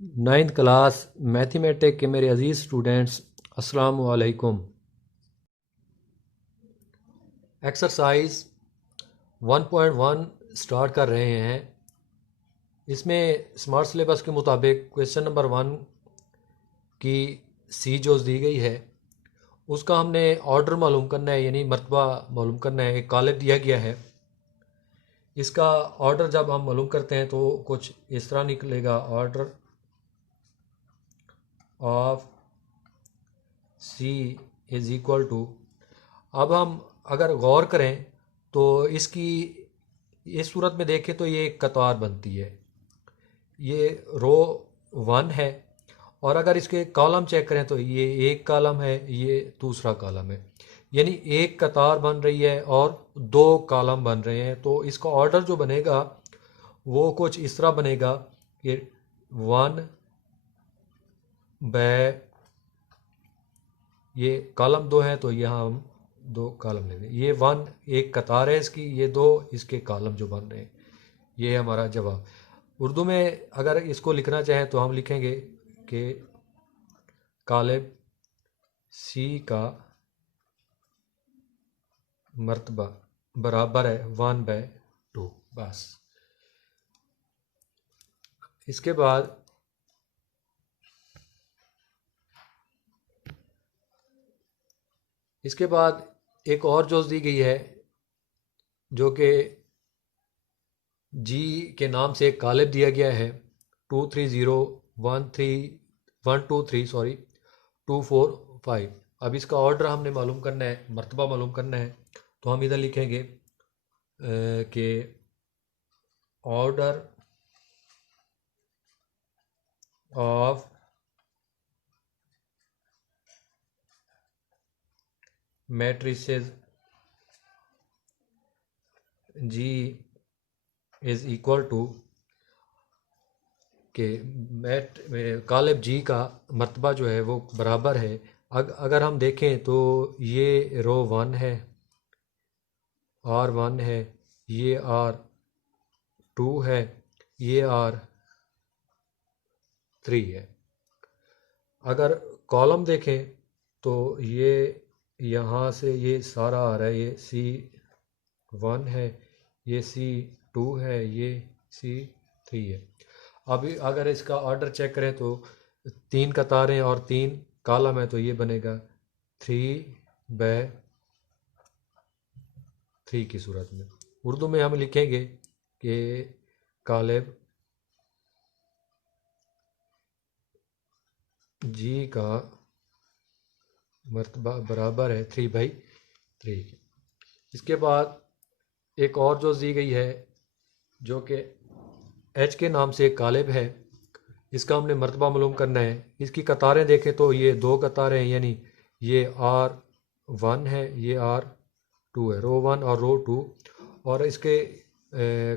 Ninth class mathematic के मेरे अज़ीज़ students, अस्सलाम वालेकुम। एक्सरसाइज 1.1 स्टार्ट कर रहे हैं। इसमें स्मार्ट सिलेबस के मुताबिक क्वेश्चन नंबर 1 की सी जो दी गई है उसका हमने ऑर्डर मालूम करना है, यानी मर्तबा मालूम करना है। एक कालिब दिया गया है, इसका ऑर्डर जब हम मालूम करते हैं तो कुछ इस तरह निकलेगा। Order of C is equal to, अब हम अगर गौर करें तो इसकी इस सूरत में देखें तो ये एक कतार बनती है। ये रो 1 है, और अगर इसके कॉलम चेक करें तो ये एक कॉलम है, ये दूसरा कॉलम है। यानी एक कतार बन रही है और दो कॉलम बन रहे हैं। तो इसका ऑर्डर जो बनेगा वो कुछ इस तरह बनेगा कि 1 बाय, ये कॉलम दो हैं तो यहाँ हम दो कॉलम लेंगे। ये 1 एक कतार है इसकी, ये दो इसके कॉलम जो बन रहे हैं। ये है हमारा जवाब। उर्दू में अगर इसको लिखना चाहें तो हम लिखेंगे कि कालिब सी का मर्तबा बराबर है 1/2। बस। इसके बाद एक और जोश दी गई है जो कि जी के नाम से एक कालिब दिया गया है। 230 1 3 1 2 3 सॉरी 2 4 5। अब इसका ऑर्डर हमने मालूम करना है, मर्तबा मालूम करना है। तो हम इधर लिखेंगे कि order of matrices G is equal to कि मैट कालिब जी का मर्तबा जो है वो बराबर है। अगर हम देखें तो ये रो 1 है, R1 है, ये R2 है, ये R3 है। अगर कॉलम देखें तो ये यहाँ से ये सारा आ रहा है, ये C1 है, ये C2 है, ये C3 है। अभी अगर इसका ऑर्डर चेक करें तो 3 कतारें और 3 कॉलम है तो ये बनेगा 3/3 की सूरत में। उर्दू में हम लिखेंगे कि कालिब जी का मर्तबा बराबर है 3/3 के। इसके बाद एक और जो दी गई है जो कि एच के नाम से एक कालिब है, इसका हमने मर्तबा मालूम करना है। इसकी कतारें देखें तो ये दो कतारें हैं, यानी ये R1 है, ये R2 है, रो 1 और रो 2। और इसके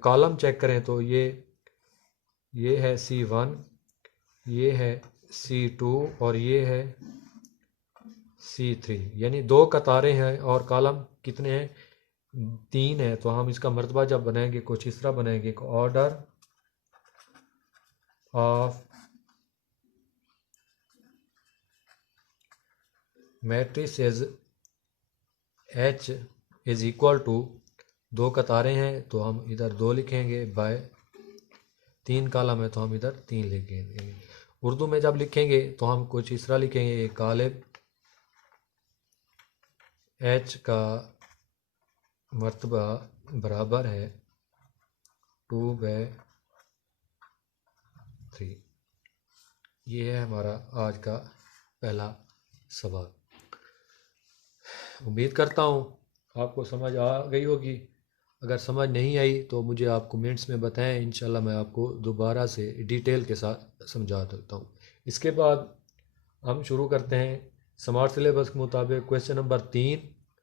कॉलम चेक करें तो ये है C1, ये है C2 और ये है C3। यानी दो कतारें हैं और कॉलम कितने हैं? 3 है। तो हम इसका मर्तबा जब बनाएंगे कुछ इस तरह बनाएंगे, order of matrices H is equal to, दो कतारें हैं तो हम इधर दो लिखेंगे, बाय 3 कॉलम है तो हम इधर 3 लिखेंगे। उर्दू में जब लिखेंगे तो हम कुछ इस तरह लिखेंगे, कालिब एच का मर्तबा बराबर है 2/3। ये है हमारा आज का पहला सवाल। उम्मीद करता हूँ आपको समझ आ गई होगी। अगर समझ नहीं आई तो मुझे आप कमेंट्स में बताएं, इंशाल्लाह मैं आपको दोबारा से डिटेल के साथ समझा देता हूँ। इसके बाद हम शुरू करते हैं स्मार्ट सिलेबस के मुताबिक क्वेश्चन नंबर 3,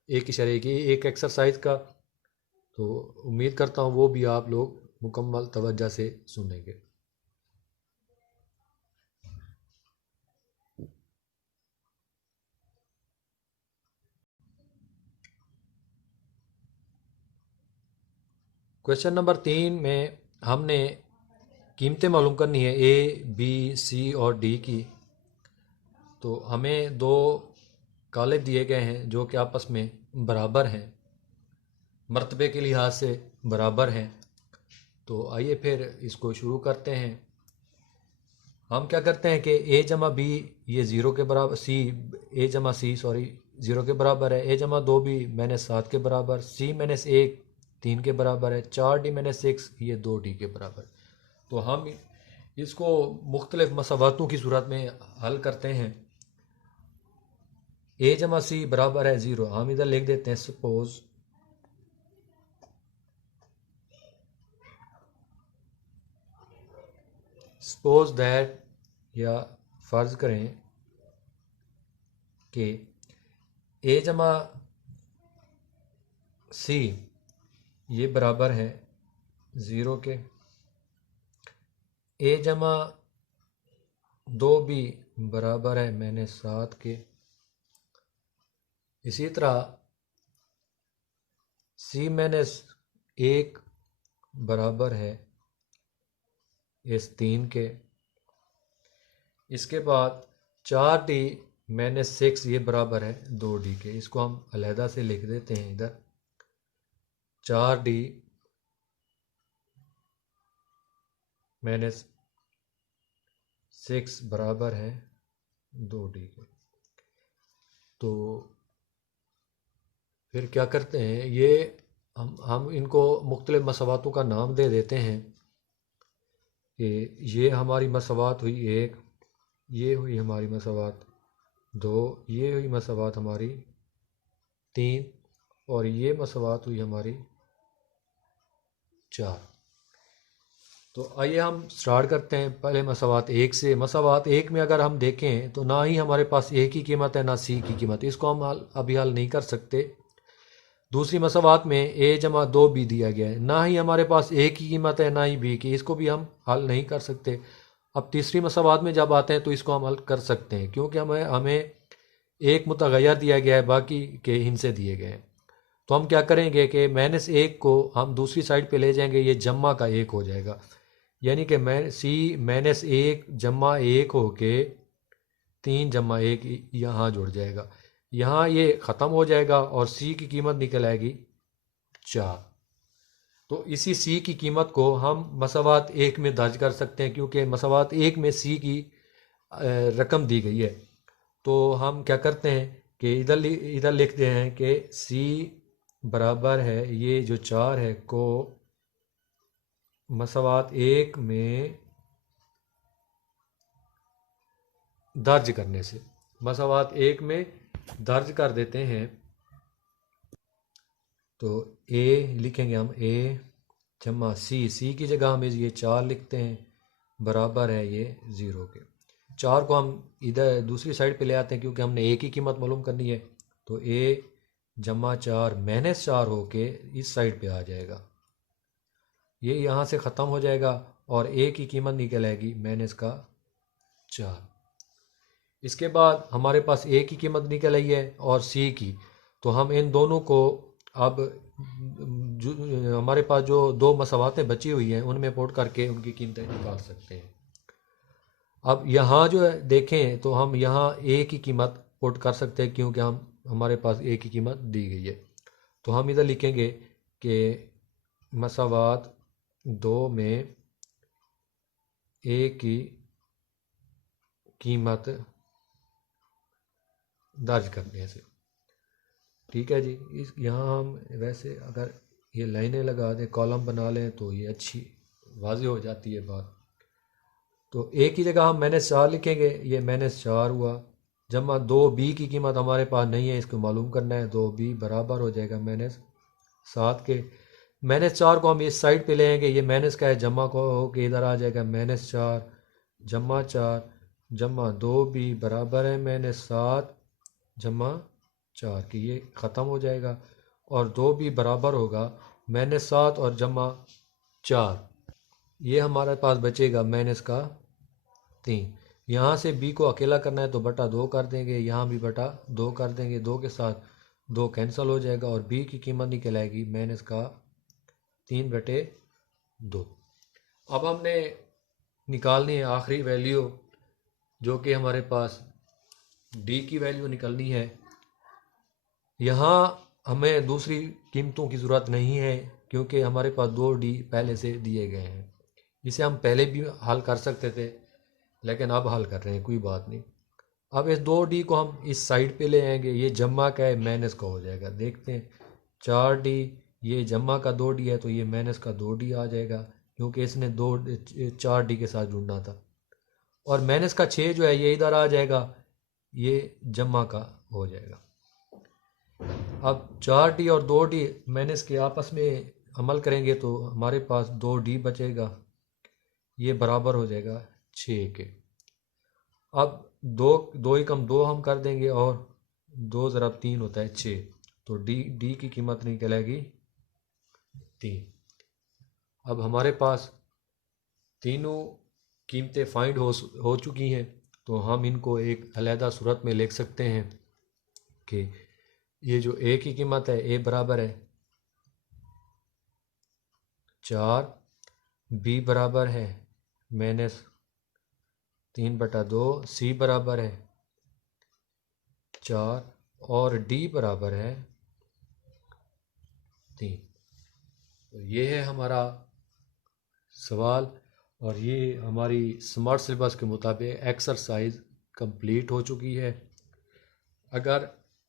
एक इशारे की एक एक्सरसाइज का। तो उम्मीद करता हूँ वो भी आप लोग मुकम्मल तवज्जो से सुनेंगे। क्वेश्चन नंबर 3 में हमने कीमतें मालूम करनी है ए बी सी और डी की। तो हमें दो काले दिए गए हैं जो कि आपस में बराबर हैं, मर्तबे के लिहाज से बराबर हैं। तो आइए फिर इसको शुरू करते हैं। हम क्या करते हैं कि ए जमा बी ये ज़ीरो के बराबर, सी ए जमा सी सॉरी ज़ीरो के बराबर है, ए जमा दो बी माइनस 7 के बराबर, सी माइनस 1 3 के बराबर है, 4 डी माइनस 6 ये 2 डी के बराबर। तो हम इसको मुख्तलिफ मसावातों की सूरत में हल करते हैं। ए जमा सी बराबर है 0, हम इधर लिख देते हैं सपोज दैट, या फ़र्ज़ करें कि ए जमा सी ये बराबर है 0 के, ए जमा दो बी बराबर है -7 के। इसी तरह सी -1 बराबर है इस 3 के। इसके बाद 4d -6 ये बराबर है 2d के। इसको हम अलहदा से लिख देते हैं इधर, 4d -6 बराबर है 2d के। तो फिर क्या करते हैं, ये हम इनको मुख्तलिफ मसावातों का नाम दे देते हैं कि ये हमारी मसावात हुई 1, ये हुई हमारी मसावात 2, ये हुई मसावात हमारी 3 और ये मसावात हुई हमारी 4। तो आइए हम स्टार्ट करते हैं पहले मसावात 1 से। मसावात 1 में अगर हम देखें तो ना ही हमारे पास ए की कीमत है ना सी की कीमत, इसको हम अभी हल नहीं कर सकते। दूसरी मसावात में ए जमा 2b दिया गया है, ना ही हमारे पास ए की कीमत है ना ही बी की, इसको भी हम हल नहीं कर सकते। अब तीसरी मसावात में जब आते हैं तो इसको हम हल कर सकते हैं, क्योंकि हमें एक मुतगय्यर दिया गया है, बाकी के हिस्से दिए गए हैं। तो हम क्या करेंगे कि -1 को हम दूसरी साइड पे ले जाएंगे, ये जम्मा का 1 हो जाएगा, यानी कि सी -1 जम्मा 1 हो के 3 जम्मा 1 यहाँ जुड़ जाएगा, यहाँ ये ख़त्म हो जाएगा और सी की कीमत निकल आएगी 4। तो इसी सी की कीमत को हम मसावात 1 में दर्ज कर सकते हैं, क्योंकि मसावात 1 में सी की रकम दी गई है। तो हम क्या करते हैं कि इधर लिखते हैं कि सी बराबर है ये जो 4 है को मसावात 1 में दर्ज करने से, मसावात 1 में दर्ज कर देते हैं। तो ए लिखेंगे हम, ए जमा सी की जगह हम ये 4 लिखते हैं, बराबर है ये 0 के। 4 को हम इधर दूसरी साइड पे ले आते हैं, क्योंकि हमने ए की कीमत मालूम करनी है। तो ए जमा 4 -4 हो के इस साइड पे आ जाएगा, ये यहाँ से ख़त्म हो जाएगा और ए की कीमत निकल आएगी -4। इसके बाद हमारे पास ए की कीमत निकल आई है और सी की, तो हम इन दोनों को अब हमारे पास जो दो मसावातें बची हुई हैं उनमें पुट करके उनकी कीमतें निकाल सकते हैं। अब यहाँ जो है देखें तो हम यहाँ ए की कीमत पुट कर सकते हैं, क्योंकि हमारे पास ए की कीमत दी गई है। तो हम इधर लिखेंगे कि मसावात 2 में ए की कीमत दर्ज करने से, ठीक है जी। इस यहाँ हम वैसे अगर ये लाइनें लगा दें, कॉलम बना लें, तो ये अच्छी वाज़ेह हो जाती है बात। तो ए की जगह हम -4 लिखेंगे, ये -4 हुआ, जमा 2b की कीमत हमारे पास नहीं है, इसको मालूम करना है। 2b बराबर हो जाएगा -7 के। -4 को हम इस साइड पे ले आएंगे, ये माइनस का है, जमा को होके इधर आ जाएगा, -4 जमा 4 जमा 2b बराबर है -7 जमा 4 की, ये ख़त्म हो जाएगा और 2b बराबर होगा -7 और जमा 4, ये हमारे पास बचेगा -3। यहाँ से b को अकेला करना है तो बटा 2 कर देंगे, यहाँ भी बटा 2 कर देंगे, 2 के साथ 2 कैंसिल हो जाएगा और b की कीमत निकल आएगी -3/2। अब हमने निकालनी है आखिरी वैल्यू, जो कि हमारे पास डी की वैल्यू निकलनी है। यहाँ हमें दूसरी कीमतों की ज़रूरत नहीं है क्योंकि हमारे पास 2D पहले से दिए गए हैं। इसे हम पहले भी हल कर सकते थे, लेकिन अब हल कर रहे हैं, कोई बात नहीं। अब इस 2D को हम इस साइड पे ले आएंगे, ये जम्मा का है माइनस का हो जाएगा। देखते हैं 4D, ये जम्मा का 2D है तो ये माइनस का 2D आ जाएगा क्योंकि इसने 4D के साथ जुड़ना था। और माइनस का 6 जो है ये इधर आ जाएगा, ये जम्मा का हो जाएगा। अब 4D और 2D माइनस के आपस में अमल करेंगे तो हमारे पास 2D बचेगा, ये बराबर हो जाएगा 6 के। अब दो एकम 2 हम कर देंगे और 2 ज़रब 3 होता है 6, तो डी की कीमत निकलेगी 3। अब हमारे पास तीनों कीमतें फाइंड हो चुकी हैं, तो हम इनको एक अलहदा सूरत में लिख सकते हैं कि ये जो ए की कीमत है, ए बराबर है 4, बी बराबर है -3/2, सी बराबर है 4 और डी बराबर है 3। तो ये है हमारा सवाल और ये हमारी स्मार्ट सिलेबस के मुताबिक एक्सरसाइज कंप्लीट हो चुकी है। अगर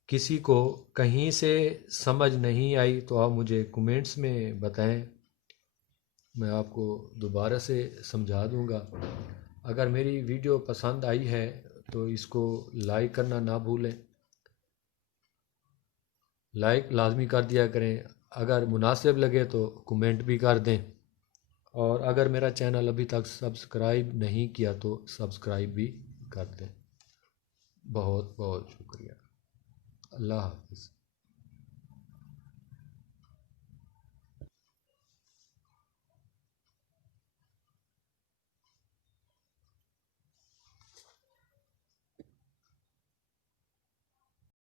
किसी को कहीं से समझ नहीं आई तो आप मुझे कमेंट्स में बताएं, मैं आपको दोबारा से समझा दूंगा। अगर मेरी वीडियो पसंद आई है तो इसको लाइक करना ना भूलें, लाइक लाजमी कर दिया करें। अगर मुनासिब लगे तो कमेंट भी कर दें, और अगर मेरा चैनल अभी तक सब्सक्राइब नहीं किया तो सब्सक्राइब भी कर दें। बहुत बहुत शुक्रिया। अल्लाह हाफ़िज़।